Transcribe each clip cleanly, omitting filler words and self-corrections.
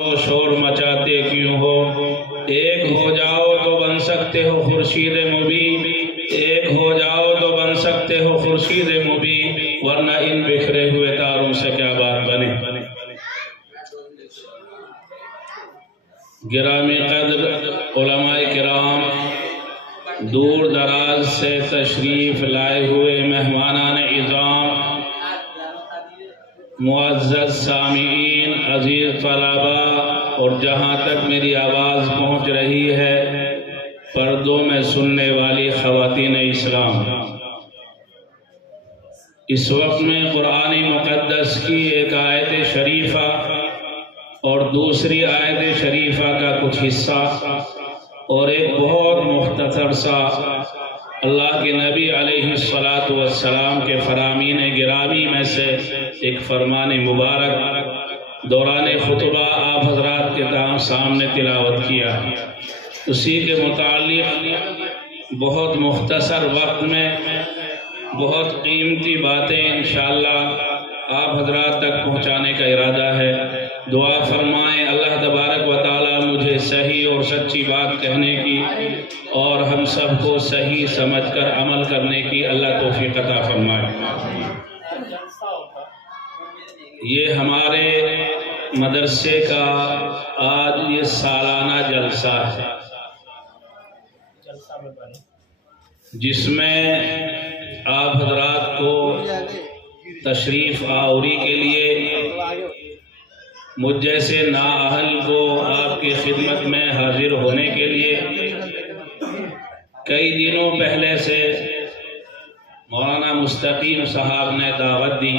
شور مچاتے کیوں ہو؟ ایک ہو جاؤ تو بن سکتے ہو خورشید مبین، ایک ہو جاؤ تو بن سکتے ہو خورشید مبین، ورنہ ان بکھرے ہوئے تاروں سے کیا بات بنے۔ گرامی قدر علماء کرام، دور دراز سے تشریف لائے ہوئے مہمانان اعظام، معزز سامعین، عزیز طلباء اور جہاں تک میری آواز پہنچ رہی ہے پردوں میں سننے والی خواتین اسلام، اس وقت میں قرآن مقدس کی ایک آیت شریفہ اور دوسری آیت شریفہ کا کچھ حصہ اور ایک بہت مختصر سا اللہ کے نبی علیہ السلام کے فرامین گرامی میں سے ایک فرمان مبارک دوران خطبہ آپ حضرات کے سامنے تلاوت کیا، اسی کے متعلق بہت مختصر وقت میں بہت قیمتی باتیں انشاءاللہ آپ حضرات تک پہنچانے کا ارادہ ہے۔ دعا فرمائیں اللہ تبارک و تعالی مجھے صحیح اور سچی بات کہنے کی اور ہم سب کو صحیح سمجھ کر عمل کرنے کی اللہ توفیق عطا فرمائے۔ یہ ہمارے مدرسے کا آج یہ سالانہ جلسہ ہے جس میں آپ حضرات کو تشریف آوری کے لیے مجھ جیسے نااہل کو آپ کی خدمت میں حاضر ہونے کے لیے کئی دنوں پہلے سے مولانا مستقیم صاحب نے دعوت دی،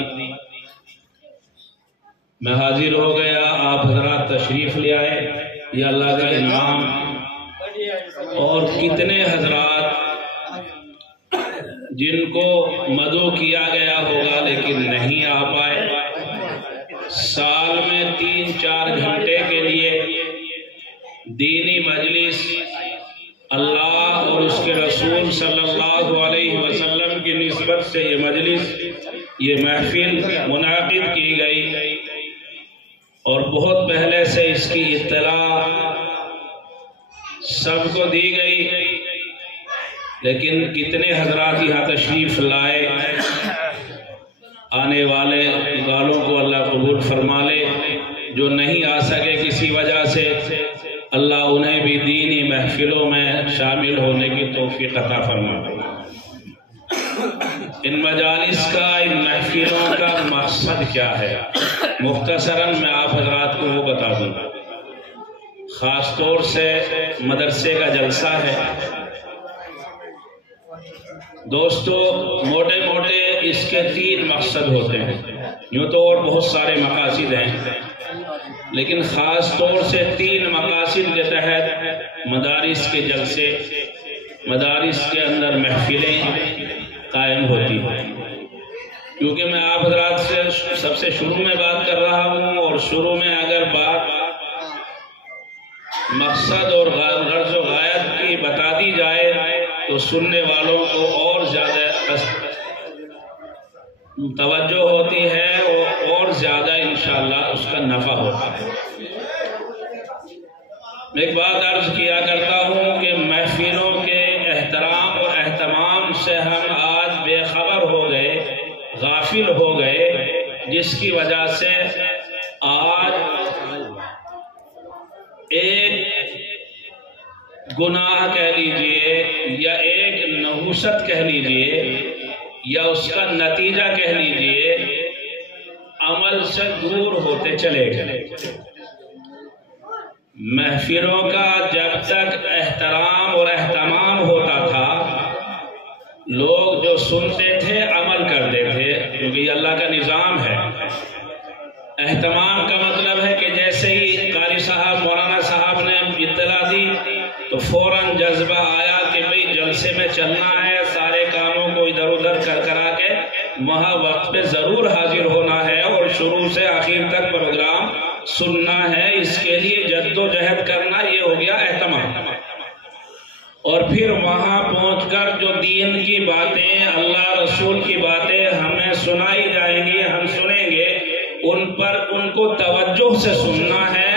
میں حاضر ہو گیا، آپ حضرات تشریف لے آئے، یہ اللہ کا انعام۔ اور کتنے حضرات جن کو مدعو کیا گیا ہوگا لیکن نہیں آ پائے، سال میں 3-4 گھنٹے کے لیے دینی مجلس اللہ اور اس کے رسول صلی اللہ علیہ وسلم کی نسبت سے یہ مجلس، یہ محفل منعقد کی گئی اور بہت پہلے سے اس کی اطلاع سب کو دی گئی، لیکن کتنے حضرات یہاں تشریف لائے، آنے والوں کو اللہ قبول فرما لے، جو نہیں آ سکے کسی وجہ سے اللہ انہیں بھی دینی محفلوں میں شامل ہونے کی توفیق عطا فرمائے۔ ان مجالس کا، ان محفلوں کا مقصد کیا ہے، مختصراً میں آپ حضرات کو وہ بتا دوں۔ خاص طور سے مدرسے کا جلسہ ہے دوستو، موٹے موٹے اس کے 3 مقصد ہوتے ہیں، یوں تو اور بہت سارے مقاصد ہیں لیکن خاص طور سے 3 مقاصد کے تحت مدارس کے جلسے، مدارس کے اندر محفلیں قائم ہوتی ہیں۔ کیونکہ میں آپ حضرات سے سب سے شروع میں بات کر رہا ہوں، اور شروع میں اگر بات مقصد اور غرض و غایت کی بتا دی جائے تو سننے والوں کو اور زیادہ توجہ ہوتی ہے اور زیادہ انشاءاللہ اس کا نفع ہوتا ہے۔ میں ایک بات عرض کیا کرتا ہوں کہ محفلوں کے احترام اور اہتمام سے ہم آج بے خبر ہو گئے، غافل ہو گئے، جس کی وجہ سے آج ایک گناہ کہہ لیجئے یا ایک نحوست کہہ لیجئے یا اس کا نتیجہ کہہ لیجئے، عمل سے دور ہوتے چلے گئے۔ محفلوں کا جب تک احترام اور اہتمام ہوتا تھا، لوگ جو سنتے تھے عمل کرتے تھے، کیونکہ یہ اللہ کا نظام ہے۔ اہتمام کا مطلب ہے کہ جیسے ہی قاری صاحب، مولانا صاحب نے اطلاع دی تو فوراً جذبہ آیا کہ بھئی جلسے میں چلنا ہے، سارے کاموں کو ادھر ادھر کرا کے وہاں وقت پہ ضرور حاضر ہونا ہے اور شروع سے آخر تک پروگرام سننا ہے، اس کے لیے جد و جہد کرنا، یہ ہو گیا اہتمام۔ اور پھر وہاں پہنچ کر جو دین کی باتیں، اللہ رسول کی باتیں ہمیں سنائی جائیں گی، ہم سنیں گے، ان پر ان کو توجہ سے سننا ہے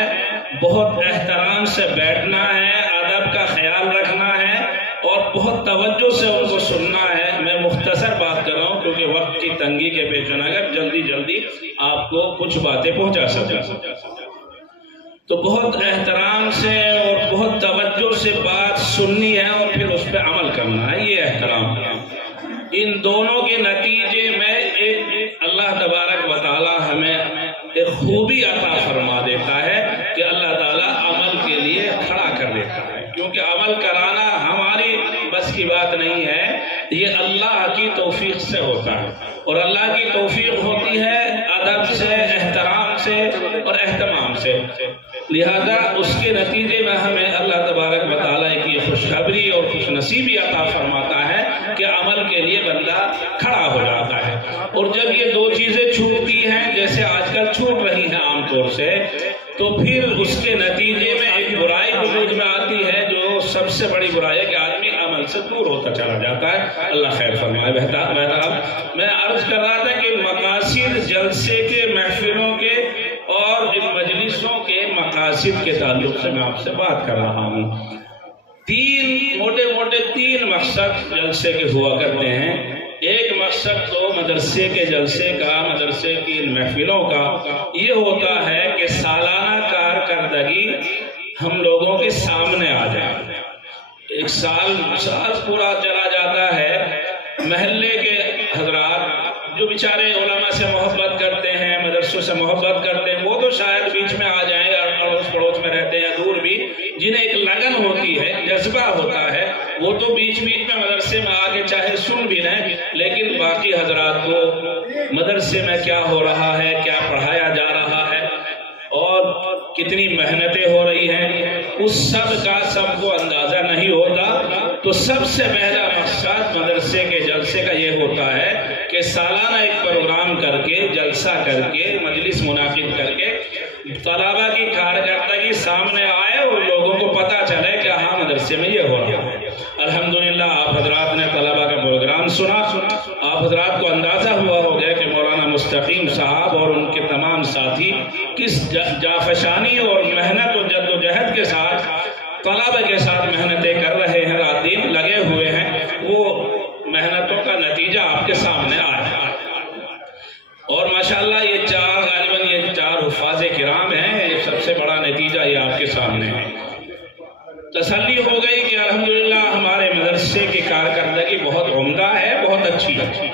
بہت احترام سے بیٹھنا ہے، ادب کا خیال رکھنا ہے اور بہت توجہ سے ان کو سننا ہے۔ میں مختصر بات کر رہا ہوں کیونکہ وقت کی تنگی کے پیش نظر جلدی آپ کو کچھ باتیں پہنچا سکتا، تو بہت احترام سے اور بہت توجہ سے بات سننی ہے اور پھر اس پہ عمل کرنا ہے، یہ احترام ہے۔ ان دونوں کے نتیجے میں ایک اللہ تبارک و تعالی ہمیں ایک خوبی عطا فرما دیتا ہے کہ اللہ تعالیٰ عمل کے لیے کھڑا کر دیتا ہے، کیونکہ عمل کرانا ہماری بس کی بات نہیں ہے، یہ اللہ کی توفیق سے ہوتا ہے، اور اللہ کی توفیق ہوتی ہے ادب سے، احترام سے اور اہتمام سے۔ لہذا اس کے نتیجے میں ہمیں اللہ تبارک و تعالیٰ کی خوشخبری اور خوش نصیبی عطا فرماتا ہے کہ عمل کے لیے بندہ کھڑا ہو جاتا ہے۔ اور جب یہ دو چیزیں چھوٹتی ہیں جیسے آج کل چھوٹ رہی ہیں عام طور سے، تو پھر اس کے نتیجے میں ایک برائی وجود میں آتی ہے جو سب سے بڑی برائی ہے کہ آدمی عمل سے دور ہوتا چلا جاتا ہے۔ اللہ خیر فرمائے۔ میں عرض کر رہا تھا کہ مقاصد جلسے کے، محفلوں کے اور مجلسوں کے مقاصد کے تعلق سے میں آپ سے بات کر رہا ہوں۔ موٹے تین مقصد جلسے کے ہوا کرتے ہیں۔ ایک مقصد تو مدرسے کے جلسے کا، مدرسے کی محفلوں کا یہ ہوتا ہے کہ سالانہ کارکردگی ہم لوگوں کے سامنے آ جائے۔ ایک سال پورا چلا جاتا ہے، محلے کے حضرات جو بیچارے علماء سے محبت کرتے ہیں، مدرسوں سے محبت کرتے ہیں، وہ تو شاید بیچ میں آ جائیں، اڑوس پڑوس میں رہتے ہیں یا دور بھی، جنہیں ایک لگن ہوتی ہے، جذبہ ہوتا ہے، وہ تو بیچ میں مدرسے میں آ کے چاہے سن بھی لیں، لیکن باقی حضرات کو مدرسے میں کیا ہو رہا ہے، کیا پڑھایا جا رہا ہے اور کتنی محنتیں ہو رہی ہیں، اس سب کا سب کو اندازہ نہیں ہوتا۔ تو سب سے پہلا مقصد مدرسے کے جلسے کا یہ ہوتا ہے کہ سالانہ ایک پروگرام کر کے، جلسہ کر کے، مجلس منعقد کر کے طلباء کی کارکردگی سامنے آئے اور لوگوں کو پتہ چلے کہ ہاں مدرسے میں یہ ہو رہا ہے۔ الحمدللہ آپ حضرات نے طلباء کا پروگرام سنا، آپ حضرات کو اندازہ ہوا ہوگا کہ مولانا مستقیم صاحب اور ان کے تمام ساتھی کس جافشانی اور محنت و جد و جہد کے ساتھ طلباء کے ساتھ محنتیں کر رہے ہیں، رات دن لگے ہوئے ہیں، وہ محنتوں کا نتیجہ آپ کے سامنے آیا۔ اور ماشاءاللہ یہ چار حفاظ کرام ہیں، سب سے بڑا نتیجہ یہ آپ کے سامنے ہے۔ تسلی ہو گئی کہ الحمدللہ ہمارے مدرسے کی کارکردگی بہت عمدہ ہے، بہت اچھی ہے،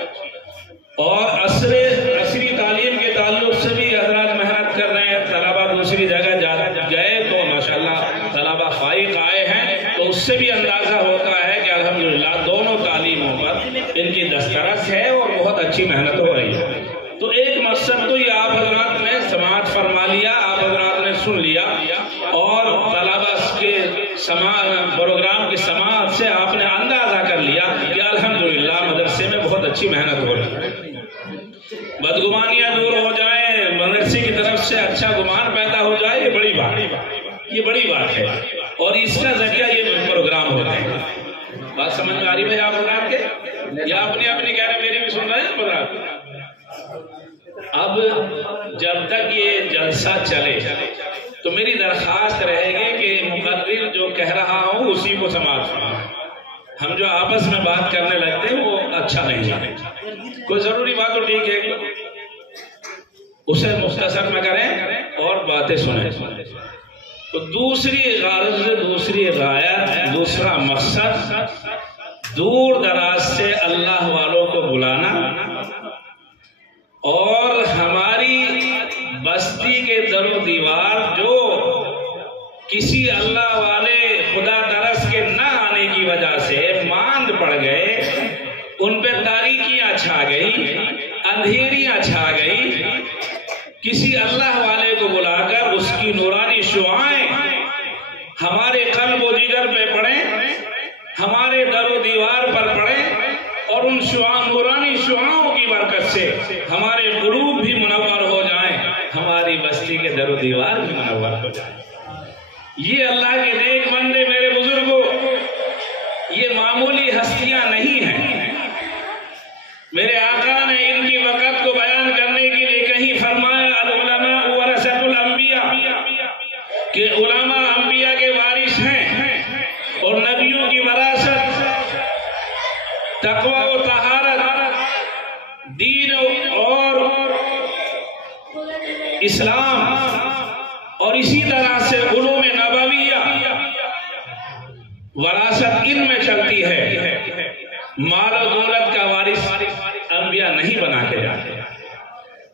اور عصری تعلیم کے تعلق سے بھی حضرات محنت کر رہے ہیں۔ طلباء دوسری جگہ گئے تو ماشاءاللہ طلباء فائق آئے ہیں، تو اس سے بھی اندازہ ہوتا ہے کہ الحمدللہ دونوں تعلیموں پر ان کی دسترس ہے اور بہت اچھی محنت ہو رہی ہے۔ تو ایک مقصد تو یہ آپ حضرات نے سماعت فرما لیا، آپ حضرات نے سن لیا، اور طلباء کے پروگرام کی سماعت سے آپ نے اندازہ کر لیا کہ الحمدللہ مدرسے میں بہت اچھی محنت ہو رہی ہے۔ بدگمانیاں دور ہو جائیں، مدرسے کی طرف سے اچھا گمان پیدا ہو جائے، یہ بڑی بات ہے، اور اس کا ذریعہ یہ پروگرام ہوتے ہیں۔ بات سمجھ میں آ رہی ہے آپ حضرات کے، یا اپنی کہہ رہے میری بھی سن رہے ہیں حضرات؟ اب جب تک یہ جلسہ چلے تو میری درخواست رہے گی کہ مقرر جو کہہ رہا ہوں اسی کو سماعت فرمائیں۔ ہم جو آپس میں بات کرنے لگتے ہیں وہ اچھا نہیں ہے، کوئی ضروری بات تو ٹھیک ہے، اسے مختصر میں کریں اور باتیں سنیں۔ تو دوسری غرض، دوسری غایت، دوسرا مقصد دور دراز سے اللہ والوں کو بلانا اور ہماری بستی کے در و دیوار جو کسی اللہ والے خدا ترس کے نہ آنے کی وجہ سے ماند پڑ گئے، ان پہ تاریکیاں چھا گئی، اندھیریاں چھا گئی، کسی اللہ والے کو بلا کر اس کی نورانی شعائیں ہمارے قلب و جگر پہ پڑیں، ہمارے در و دیوار پر پڑیں، اور ان نورانی شعاؤں کی برکت سے ہمارے قلوب بھی منور ہو جائیں، ہماری بستی کے در و دیوار بھی منور ہو جائیں۔ یہ اللہ کے نیک بندے میرے بزرگوں، یہ معمولی ہستیاں نہیں ہیں۔ میرے آقا نے ان کی وقت کو بیان کرنے کے لیے کہیں فرمایا العلماء ورثۃ الانبیاء، کہ علماء انبیاء کے وارث ہیں اور نبیوں کی وراثت تقوی و طہارت، دین اور اسلام اور اسی طرح سے علوم نبویہ وراثت ان میں چلتی ہے۔ مال و دولت کا وارث انبیاء نہیں بنا کے جاتے،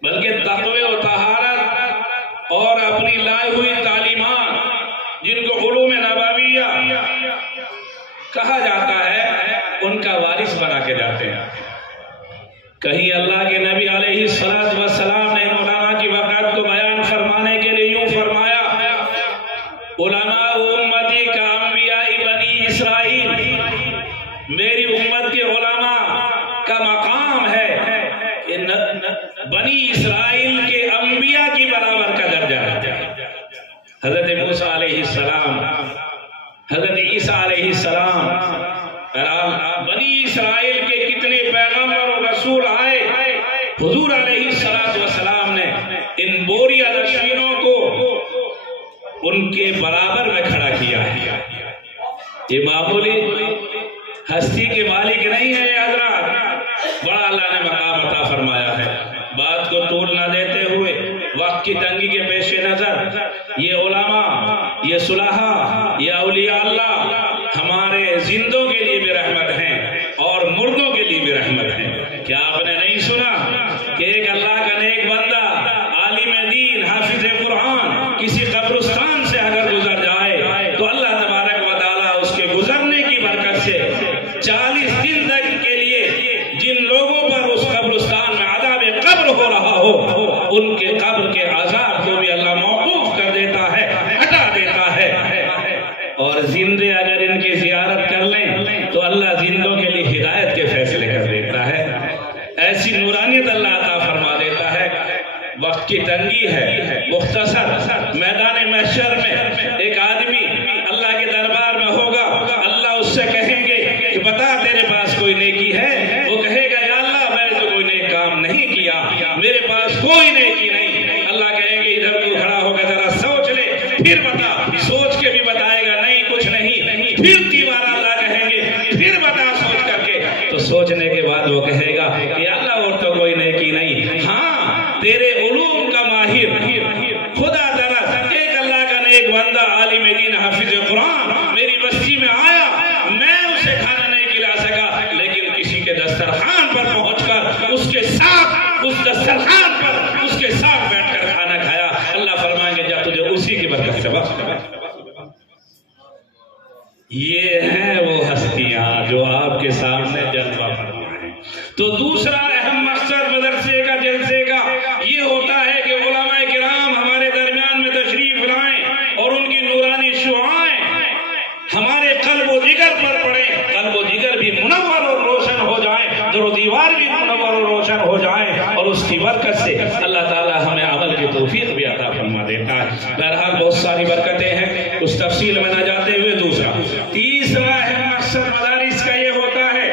بلکہ تقوی و طہارت اور اپنی لائی ہوئی تعلیمات جن کو علوم نبویہ کہا جاتا ہے ان کا وارث بنا کے جاتے ہیں۔ کہیں اللہ کے نبی علیہ السلام نے علماء کی وقت کو بیان فرمانے کے لیے یوں فرمایا، علماء امتی کا انبیاء بنی اسرائیل، میری امت کے علماء کا مقام ہے کہ بنی اسرائیل کے انبیاء کی برابر کا درجہ ہے۔ حضرت موسیٰ علیہ السلام، حضرت عیسیٰ علیہ السلام، بنی اسرائیل کے کتنے پیغمبر اور رسول آئے، حضور علیہ السلام نے ان بوری الشینوں کو ان کے برابر میں کھڑا کیا ہے۔ یہ معمولی ہستی کے مالک نہیں ہے یہ حضرات، بڑا اللہ نے مقام عطا فرمایا ہے۔ بات کو طول نہ دیتے ہوئے وقت کی تنگی کے پیش نظر یہ علماء، یہ صلحاء، یہ اولیاء اللہ ہمارے زندوں کے لیے بھی رحمت ہیں اور مردوں کے لیے بھی رحمت ہیں۔ کیا آپ نے نہیں سنا کہ ایک اللہ کا نیک بندہ، عالم دین، حافظ قرآن کسی قبرستان سے اگر گزر جائے تو اللہ تبارک و تعالیٰ اس کے گزرنے کی برکت سے 40 دن تک کے لیے جن لوگوں پر اس قبرستان میں عذاب قبر ہو رہا ہو ان کے قبر کے عذاب کو بھی اللہ موقوف کر دیتا ہے، ہٹا دیتا ہے، اور زندے اگر ان کی زیارت کر لیں تو اللہ زندوں کے لیے ہدایت کے فیصلے کر دیتا ہے۔ ایسی نورانیت اللہ عطا فرما دیتا ہے۔ وقت کی تنگی ہے، مختصر میدان محشر میں ایک آدمی اللہ کے دربار میں ہوگا، اللہ اس سے کہیں گے کہ بتا تیرے پاس کوئی نیکی ہے؟ وہ کہے گا یا اللہ میں نے تو کوئی نیک کام نہیں کیا، میرے پاس کوئی نیکی نہیں۔ اللہ کہیں گے ادھر تو کھڑا ہو کے ذرا سوچ لے، پھر بتا۔ سوچ کے بھی بتائے گا نہیں کچھ نہیں، پھر تیبارہ اللہ کہیں گے پھر بتا سوچ کر کے، تو سوچنے کے بعد وہ کہے گا کہ اللہ اور تو کوئی نیکی نہیں، ہاں تیرے علوم کا ماہر خدا درست ایک اللہ کا نیک بندہ عالم دین حافظ قرآن میری بستی میں آیا، میں اسے کھانا نہیں کھلا سکا، لیکن کسی کے دسترخوان پر پہنچ کر اس کے ساتھ اس دسترخوان پر اس کے ساتھ بیٹھ کر کھانا کھایا۔ اللہ فرمائیں گے جا تجھے اسی کی برکت سے بخش۔ یہ ہیں وہ ہستیاں جو آپ کے سامنے جلوہ فرمائیں۔ تو دوسرا اہم مقصد مدرسے کا، جلسے کا یہ ہوتا ہے کہ علماء کرام ہمارے درمیان میں تشریف لائیں اور ان کی نورانی شعاعیں ہمارے قلب و جگر پر پڑیں، قلب و جگر بھی منور اور روشن ہو جائیں، در و دیوار بھی منور اور روشن ہو جائیں، اور اس کی برکت سے اللہ تعالی ہمیں عمل کی توفیق بھی عطا فرما دیتا ہے۔ بہرحال بہت ساری برکتیں ہیں، اس تفصیل میں نہ جاتے ہوئے تیسرا اہم مقصد مدارس کا یہ ہوتا ہے،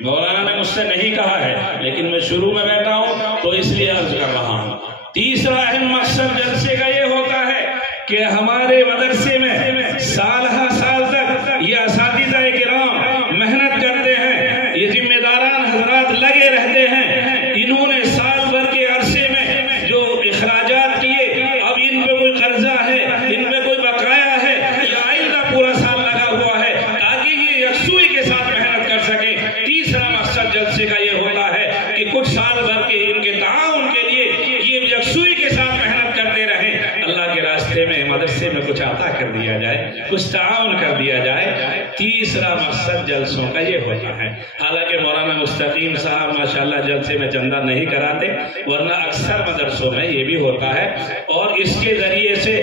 مولانا نے مجھ سے نہیں کہا ہے لیکن میں شروع میں بیٹھا ہوں تو اس لیے عرض کر رہا ہوں۔ تیسرا اہم مقصد جلسے کا یہ ہوتا ہے کہ ہمارے مدرسے میں سال ہر سال تک یہ اساتذہ کرام محنت کرتے ہیں، یہ ذمہ داران حضرات لگے رہتے ہیں، انہوں نے سال بھر کے عرصے میں جو اخراجات کیے، اب ان پہ کوئی قرضہ ہے، ان پہ کوئی بقایا ہے، یا آئندہ پورا سال لگا ہوا ہے تاکہ یہ یکسوئی کے ساتھ محنت کر سکیں۔ تیسرا مقصد جلسے کا یہ ہوتا ہے کہ کچھ سال بھر کے ان کے تعاون کے لیے یہ یکسوئی کے ساتھ محنت کرتے رہیں، اللہ کے راستے میں مدرسے میں کچھ عطا کر دیا جائے، کچھ تعاون کر دیا جائے۔ تیسرا مقصد جلسوں کا یہ ہوتا ہے۔ حالانکہ مولانا مستقیم صاحب ماشاءاللہ جلسے میں چندہ نہیں کراتے، ورنہ اکثر مدرسوں میں یہ بھی ہوتا ہے، اور اس کے ذریعے سے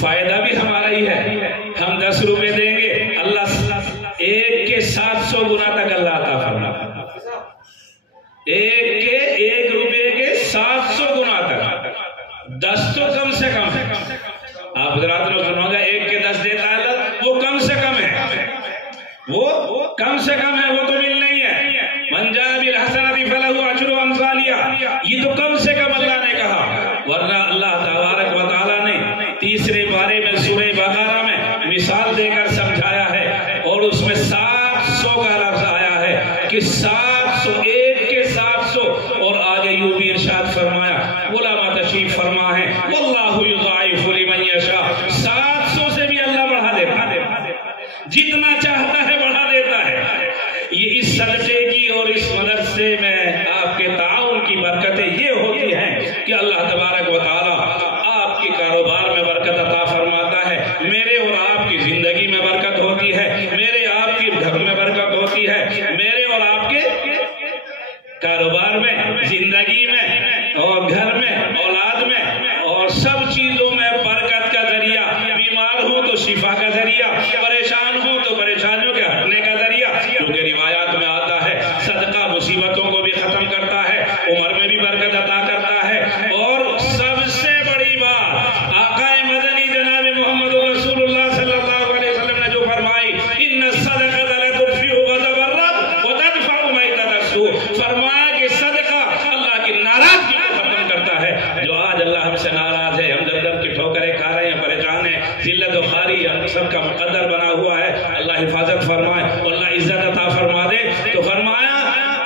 فائدہ بھی ہمارا ہی ہے۔ ہم 10 روپے دیں گے، اللہ ایک کے 700 گنا تک اللہ عطا فرماتا ہے، ایک روپے کے 700 گنا تک۔ 10 تو کم سے کم ہے، آپ حضرات لوگ سنو گے 1 کے 10 دیتا ہے اللہ، وہ کم سے کم ہے، وہ کم سے کم ہے، وہ تو مل نہیں ہے۔ من جاء بالحسنۃ فلہ عشر امثالها، یہ تو کم سے کم اللہ نے کہا، ورنہ اللہ تبارک و تعالیٰ نے تیسرے بارے میں سورہ بقرہ میں مثال دے کر سمجھایا ہے، اور اس میں 700 کا لفظ آیا ہے کہ 700 ایک کے 700، اور آگے یوں بھی ارشاد فرمایا، علماء تشریف فرما ہے واللہ یضاعف لمن یشاء، 700 سے بھی اللہ بڑھا دیتا ہے، جتنا چاہتا ہے بڑھا دیتا ہے۔ یہ اس صدقے کی اور اس مدرسے میں آپ کے تعاون کی برکتیں یہ ہوتی ہیں کہ اللہ تبارک و تعالی آپ کے کاروبار میں برکت عطا فرماتا ہے، میرے اور آپ کی زندگی میں برکت ہوتی ہے، میرے آپ کے گھر میں برکت ہوتی ہے، میرے اور آپ کے کاروبار میں، زندگی میں اور گھر میں، اولاد میں اور سب چیزوں میں برکت کا ذریعہ، بیمار ہوں تو شفا کا ذریعہ، پریشان ہوں تو پریشانیوں کے ہٹنے کا ذریعہ، کیونکہ روایات میں آتا ہے صدقہ مصیبتوں کو بھی ختم کرتا ہے، عمر میں بھی برکت عطا کرتا ہے، اور سب سے بڑی بات آقا مدنی جناب محمد رسول اللہ صلی اللہ علیہ وسلم نے جو فرمائی، ان الصدقۃ لتطفئ غضب الرب وتدفع میتۃ السوء، فرمایا کہ صدقہ اللہ کی ناراضگی کو ختم کرتا ہے۔ جو آج اللہ ہم سے ناراض ہے، ہم در در کی ٹھوکریں کھا رہے ہیں، پریشان ہیں، ذلت و خواری ہم سب کا مقدر بنا ہوا ہے، اللہ حفاظت فرمائے، اللہ عزت عطا فرما دے۔ تو فرمایا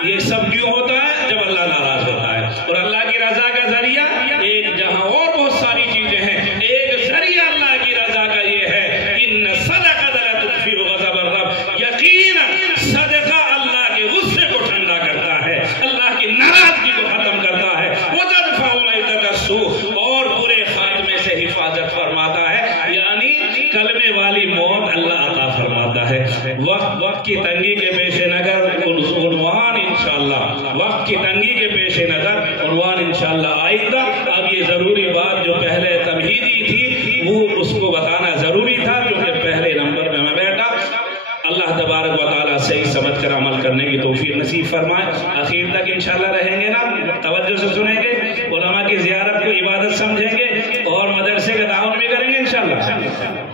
یہ سب کیوں ہوتا ہے؟ جب اللہ ناراض ہوتا ہے، اور اللہ کی رضا کا ذریعہ ایک جہاں اور بہت ساری چیزیں ہیں، ایک ذریعہ اللہ کی رضا کا یہ ہے، ان الصدقۃ لتطفئ غضب الرب، یقینا صدقہ اللہ کے غصے کو ٹھنڈا کرتا ہے، اللہ کی ناراضگی کو ختم کرتا ہے، وتدفع میتۃ السوء، اور برے خاتمے سے حفاظت فرماتا ہے، یعنی کلمے والی موت اللہ عطا فرماتا ہے۔ وقت کی تنگی کے پیش نظر عنوان انشاءاللہ، وقت کی تنگی کے پیش نظر عنوان انشاءاللہ آئندہ، اب یہ ضروری بات جو پہلے تمہیدی تھی وہ اس کو بتانا ضروری تھا، کیونکہ پہلے نمبر میں بیٹھا۔ اللہ تبارک و تعالیٰ صحیح سمجھ کر عمل کرنے کی توفیق نصیب فرمائے۔ آخر تک انشاءاللہ رہیں گے نا، توجہ سے سنیں گے، علماء کی زیارت کو عبادت سمجھیں گے، اور مدرسے کا تعاون بھی کریں گے انشاءاللہ۔